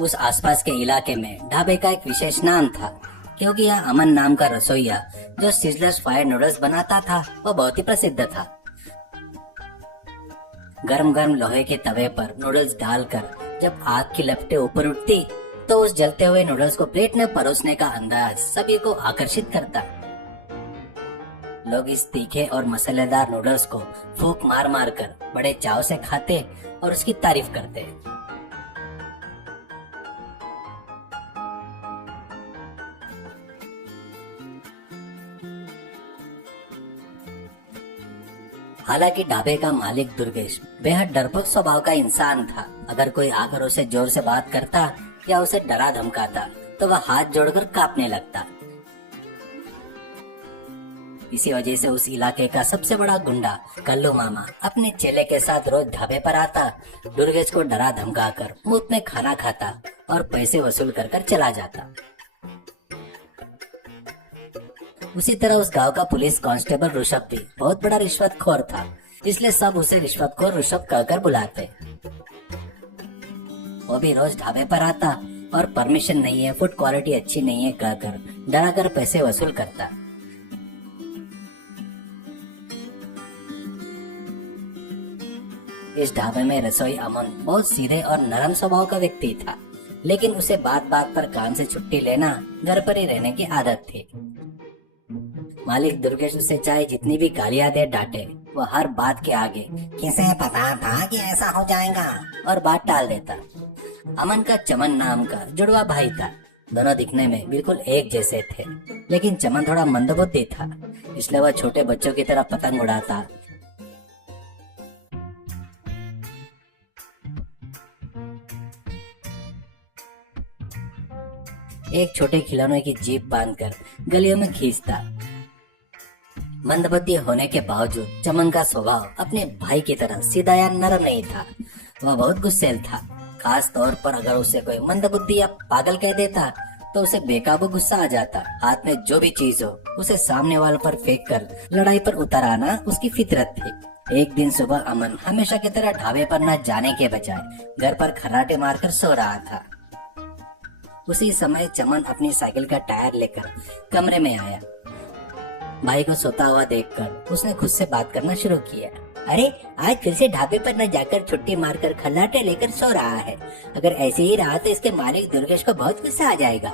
उस आसपास के इलाके में ढाबे का एक विशेष नाम था, क्योंकि यह अमन नाम का रसोइया जो सिजलर्स फायर नूडल्स बनाता था वो बहुत ही प्रसिद्ध था। गरम गरम लोहे के तवे पर नूडल्स डालकर जब आग की लपटें ऊपर उठती तो उस जलते हुए नूडल्स को प्लेट में परोसने का अंदाज सभी को आकर्षित करता। लोग इस तीखे और मसालेदार नूडल्स को फूंक मार मार कर बड़े चाव से खाते और उसकी तारीफ करते। हालांकि ढाबे का मालिक दुर्गेश बेहद डरपोक स्वभाव का इंसान था। अगर कोई आकर उसे जोर से बात करता या उसे डरा धमकाता तो वह हाथ जोड़कर कांपने लगता। इसी वजह से उस इलाके का सबसे बड़ा गुंडा कल्लू मामा अपने चेले के साथ रोज ढाबे पर आता, दुर्गेश को डरा धमकाकर मुफ्त में खाना खाता और पैसे वसूल कर कर चला जाता। उसी तरह उस गांव का पुलिस कांस्टेबल ऋषभ भी बहुत बड़ा रिश्वतखोर था, इसलिए सब उसे रिश्वतखोर ऋषभ कहकर बुलाते। वो भी रोज ढाबे पर आता और परमिशन नहीं है, फूड क्वालिटी अच्छी नहीं है कहकर डरा कर पैसे वसूल करता। इस ढाबे में रसोई अमन बहुत सीधे और नरम स्वभाव का व्यक्ति था, लेकिन उसे बात बात पर काम से छुट्टी लेना, घर पर ही रहने की आदत थी। मालिक दुर्गेश उसे चाहे जितनी भी गालियां दे डांटे, वो हर बात के आगे किसे पता था कि ऐसा हो जाएगा और बात टाल देता। अमन का चमन नाम का जुड़वा भाई था। दोनों दिखने में बिल्कुल एक जैसे थे, लेकिन चमन थोड़ा मंदबुद्धि था, इसलिए वह छोटे बच्चों की तरह पतंग उड़ाता। एक छोटे खिलौने की जीप बांधकर गलियों में खींचता। मंदबुद्धि होने के बावजूद चमन का स्वभाव अपने भाई की तरह सीधा या नरम नहीं था। वह बहुत गुस्सैल था। खास तौर पर अगर उसे कोई मंदबुद्धि या पागल कह देता तो उसे बेकाबू गुस्सा आ जाता। हाथ में जो भी चीज हो उसे सामने वालों पर फेंक कर लड़ाई पर उतर आना उसकी फितरत थी। एक दिन सुबह अमन हमेशा की तरह ढाबे पर न जाने के बजाय घर पर खर्राटे मारकर सो रहा था। उसी समय चमन अपनी साइकिल का टायर लेकर कमरे में आया। भाई को सोता हुआ देखकर उसने खुद से बात करना शुरू किया। अरे आज फिर से ढाबे पर न जाकर छुट्टी मारकर खर्राटे लेकर सो रहा है। अगर ऐसे ही रहा तो इसके मालिक दुर्गेश को बहुत गुस्सा आ जाएगा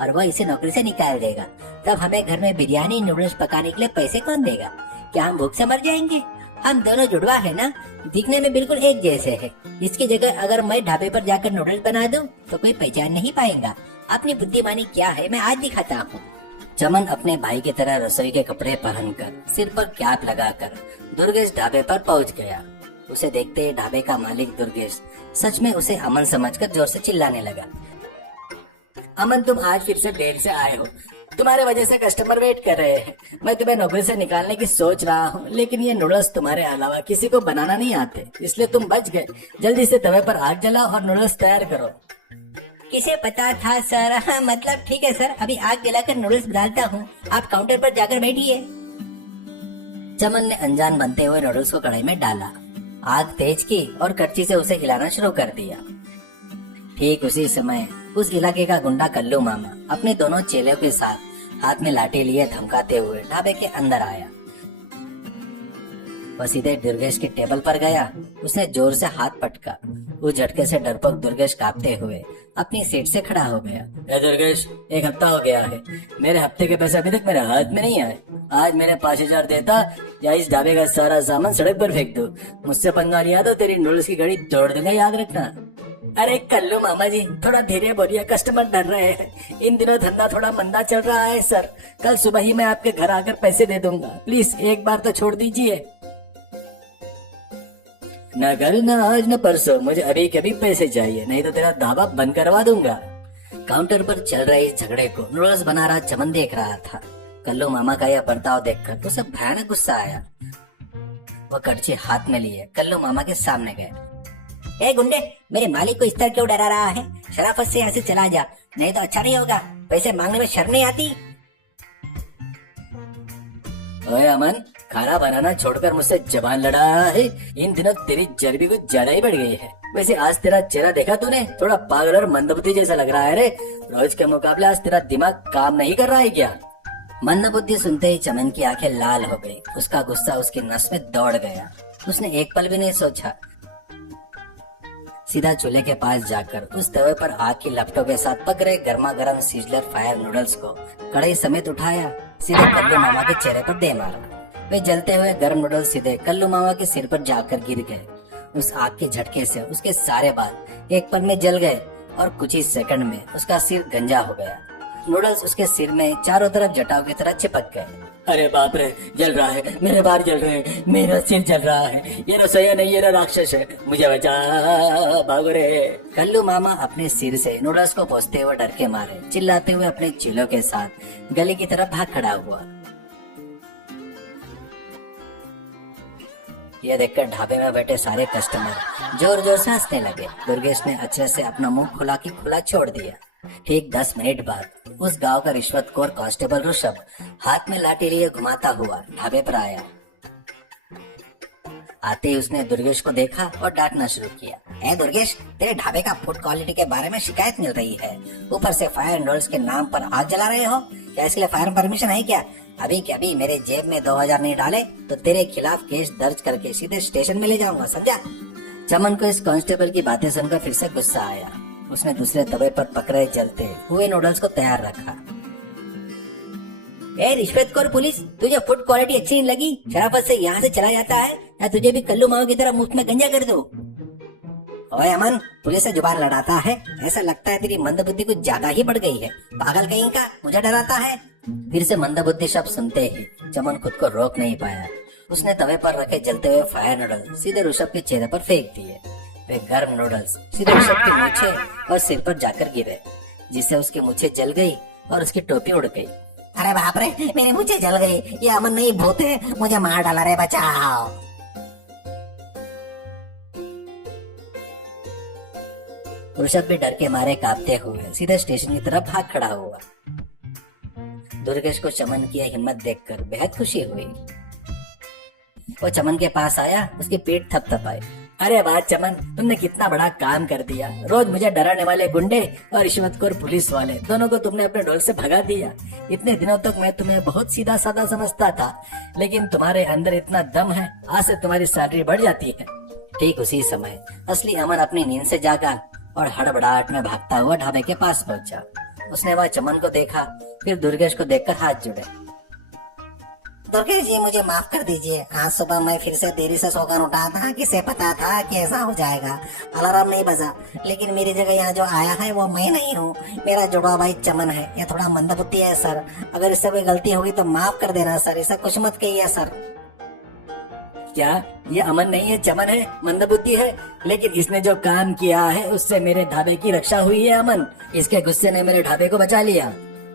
और वह इसे नौकरी से निकाल देगा। तब हमें घर में बिरयानी नूडल्स पकाने के लिए पैसे कौन देगा? क्या हम भूख से मर जाएंगे? हम दोनों जुड़वा है ना, दिखने में बिल्कुल एक जैसे है। इसकी जगह अगर मैं ढाबे पर जाकर नूडल्स बना दूं तो कोई पहचान नहीं पाएगा। अपनी बुद्धिमानी क्या है मैं आज दिखाता हूँ। चमन अपने भाई की तरह रसोई के कपड़े पहनकर सिर पर कैप लगाकर दुर्गेश ढाबे पर पहुंच गया। उसे देखते ही ढाबे का मालिक दुर्गेश सच में उसे अमन समझकर जोर से चिल्लाने लगा। अमन तुम आज फिर से देर से आए हो। तुम्हारे वजह से कस्टमर वेट कर रहे हैं। मैं तुम्हें नौकरी से निकालने की सोच रहा हूँ, लेकिन ये नूडल्स तुम्हारे अलावा किसी को बनाना नहीं आते, इसलिए तुम बच गए। जल्दी से तवे पर आग जलाओ और नूडल्स तैयार करो। किसे पता था सर? हाँ, मतलब ठीक है सर, अभी आग जलाकर नूडल्स डालता हूँ, आप काउंटर पर जाकर बैठिए। चमन ने अनजान बनते हुए नूडल्स को कढ़ाई में डाला, आग तेज की और कच्ची से उसे हिलाना शुरू कर दिया। ठीक उसी समय उस इलाके का गुंडा कल्लू मामा अपने दोनों चेलों के साथ हाथ में लाठी लिए धमकाते हुए ढाबे के अंदर आया। वह सीधे दुर्गेश के टेबल पर गया। उसने जोर से हाथ पटका। उस झटके से डरपोक दुर्गेश कांपते हुए अपनी सीट से खड़ा हो गया। दुर्गेश, एक हफ्ता हो गया है, मेरे हफ्ते के पैसे अभी तक मेरे हाथ में नहीं आए। आज मेरे 5,000 देता या इस ढाबे का सारा सामान सड़क पर फेंक दो। मुझसे पंगा लिया तो तेरी नूडल्स की घड़ी तोड़ दूंगा, याद रखना। अरे कल्लू मामा जी, थोड़ा धीरे बोलिए, कस्टमर डर रहे हैं। इन दिनों धंधा थोड़ा मंदा चल रहा है सर। कल सुबह ही मैं आपके घर आकर पैसे दे दूंगा, प्लीज एक बार तो छोड़ दीजिए। न कल न आज न परसों, मुझे अभी के अभी पैसे चाहिए, नहीं तो तेरा ढाबा बंद करवा दूंगा। काउंटर पर चल रहे इस झगड़े को नूडल्स बना रहा चमन देख रहा था। कल्लू मामा का यह बर्ताव देखकर उसे भयानक गुस्सा आया। वह कड़छी हाथ में लिए कल्लू मामा के सामने गए। ए गुंडे, मेरे मालिक को इस तरह क्यों डरा रहा है? शराफत से यहाँ से चला जा, नहीं तो अच्छा नहीं होगा। पैसे मांगने में शर्म नहीं आती? ओए अमन, खाना बनाना छोड़कर मुझसे जबान लड़ा है। इन दिनों तेरी चर्बी कुछ ज्यादा ही बढ़ गई है। वैसे आज तेरा चेहरा देखा तूने, थोड़ा पागल और मंदबुद्धि जैसा लग रहा है रे। रोज के मुकाबले आज तेरा दिमाग काम नहीं कर रहा है क्या? मंदबुद्धि सुनते ही चमन की आंखें लाल हो गई। उसका गुस्सा उसकी नस में दौड़ गया। उसने एक पल भी नहीं सोचा, सीधा चूल्हे के पास जाकर उस तवे पर आग की लपटों के साथ पक रहे गर्मा गर्म सीजलर फायर नूडल्स को कढ़ाई समेत उठाया, सीधे कल्लू मामा के चेहरे पर दे मारा। वे जलते हुए गर्म नूडल्स सीधे कल्लू मामा के सिर पर जाकर गिर गए। उस आग के झटके से उसके सारे बाल एक पल में जल गए और कुछ ही सेकंड में उसका सिर गंजा हो गया। नूडल्स उसके सिर में चारों तरफ जटाओं की तरह चिपक गए। अरे बाप रे, जल रहा है, मेरे बाल जल रहे हैं, मेरा सिर जल रहा है, ये रसोईया नहीं, ये राक्षस है, मुझे बचा, भागो रे। कल्लू मामा अपने सिर से नूडल्स को पोंछते हुए डर के मारे चिल्लाते हुए अपने चीलों के साथ गली की तरफ भाग खड़ा हुआ। यह देखकर ढाबे में बैठे सारे कस्टमर जोर जोर से हंसने लगे। दुर्गेश ने अच्छे से अपना मुंह खुला की खुला छोड़ दिया। ठीक 10 मिनट बाद उस गांव का रिश्वतखोर कांस्टेबल ऋषभ हाथ में लाठी लिए घुमाता हुआ ढाबे पर आया। आते ही उसने दुर्गेश को देखा और डांटना शुरू किया। ए दुर्गेश, तेरे ढाबे का फूड क्वालिटी के बारे में शिकायत मिल रही है, ऊपर से फायर नूडल्स के नाम पर आग जला रहे हो। क्या इसके लिए फायर परमिशन है क्या? अभी के अभी मेरे जेब में 2000 नहीं डाले तो तेरे खिलाफ केस दर्ज करके सीधे स्टेशन में ले जाऊंगा, समझा? चमन को इस कांस्टेबल की बातें सुनकर फिर से गुस्सा आया। उसने दूसरे तवे पर पक रहे जलते हुए नूडल्स को तैयार रखा। ए रिश्वतखोर पुलिस, तुझे फूड क्वालिटी अच्छी नहीं लगी, शराफत से यहाँ से चला जाता है या तुझे भी कल्लू माओ की तरह मुफ्त में गंजा कर दो। ओए अमन, पुलिस से जुबान लड़ाता है, ऐसा लगता है तेरी मंदबुद्धि कुछ ज्यादा ही बढ़ गई है। पागल कहीं का, मुझे डराता है। फिर से मंदबुद्धि शब्द सुनते ही चमन खुद को रोक नहीं पाया। उसने तवे पर रखे जलते हुए फायर नूडल सीधे ऋषभ के चेहरे पर फेंक दिए। वे गर्म नूडल्स सीधे ऋषभ की मूछे और सिर पर जाकर गिरे, जिससे उसकी मूछे जल गई और उसकी टोपी उड़ गई। अरे बाप रे, मेरी मूछे जल गई, ये अमन नहीं भूत है, मुझे मार डाला रे, बचाओ। ऋषभ भी डर के मारे कांपते हुए सीधे स्टेशन की तरफ भाग खड़ा हुआ। दुर्गेश को चमन की हिम्मत देखकर बेहद खुशी हुई। वो चमन के पास आया, उसकी पीठ थपथपाई। अरे वाह चमन, तुमने कितना बड़ा काम कर दिया। रोज मुझे डराने वाले गुंडे और रिश्वतखोर पुलिस वाले दोनों को तुमने अपने ढोल से भगा दिया। इतने दिनों तक मैं तुम्हें बहुत सीधा साधा समझता था, लेकिन तुम्हारे अंदर इतना दम है, आज से तुम्हारी सैलरी बढ़ जाती है। ठीक उसी समय असली अमन अपनी नींद से जागा और हड़बड़ाहट में भागता हुआ ढाबे के पास पहुंचा। उसने वह चमन को देखा, फिर दुर्गेश को देखकर हाथ जोड़े। दुर्गेश जी, मुझे माफ कर दीजिए, आज सुबह मैं फिर से देरी से सोकर उठा था। किसे पता था कि ऐसा हो जाएगा। अलार्म नहीं बजा, लेकिन मेरी जगह यहाँ जो आया है वो मैं नहीं हूँ, मेरा जुड़वा भाई चमन है। ये थोड़ा मंदबुद्धि है सर, अगर इससे कोई गलती होगी तो माफ कर देना सर, इसे कुछ मत कहिए सर। क्या ये अमन नहीं है, चमन है, मंदबुद्धि है? लेकिन इसने जो काम किया है उससे मेरे ढाबे की रक्षा हुई है अमन। इसके गुस्से ने मेरे ढाबे को बचा लिया।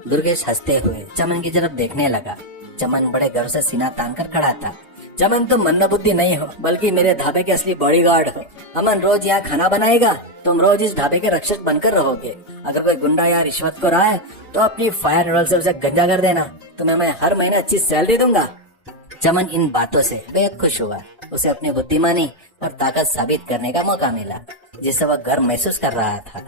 दुर्गेश हंसते हुए चमन की तरफ देखने लगा। चमन बड़े गर्व से सीना तानकर खड़ा था। चमन, तुम मंदबुद्धि नहीं हो, बल्कि मेरे ढाबे के असली बॉडीगार्ड हो। अमन रोज यहाँ खाना बनाएगा, तुम रोज इस ढाबे के रक्षक बनकर रहोगे। अगर कोई गुंडा या रिश्वतखोर आए तो अपनी फायर नूडल से उसे गंजा कर देना, तुम्हें मैं हर महीने अच्छी सैलरी दूंगा। चमन इन बातों से बेहद खुश हुआ। उसे अपनी बुद्धिमानी और ताकत साबित करने का मौका मिला, जिससे वह गर्व महसूस कर रहा था।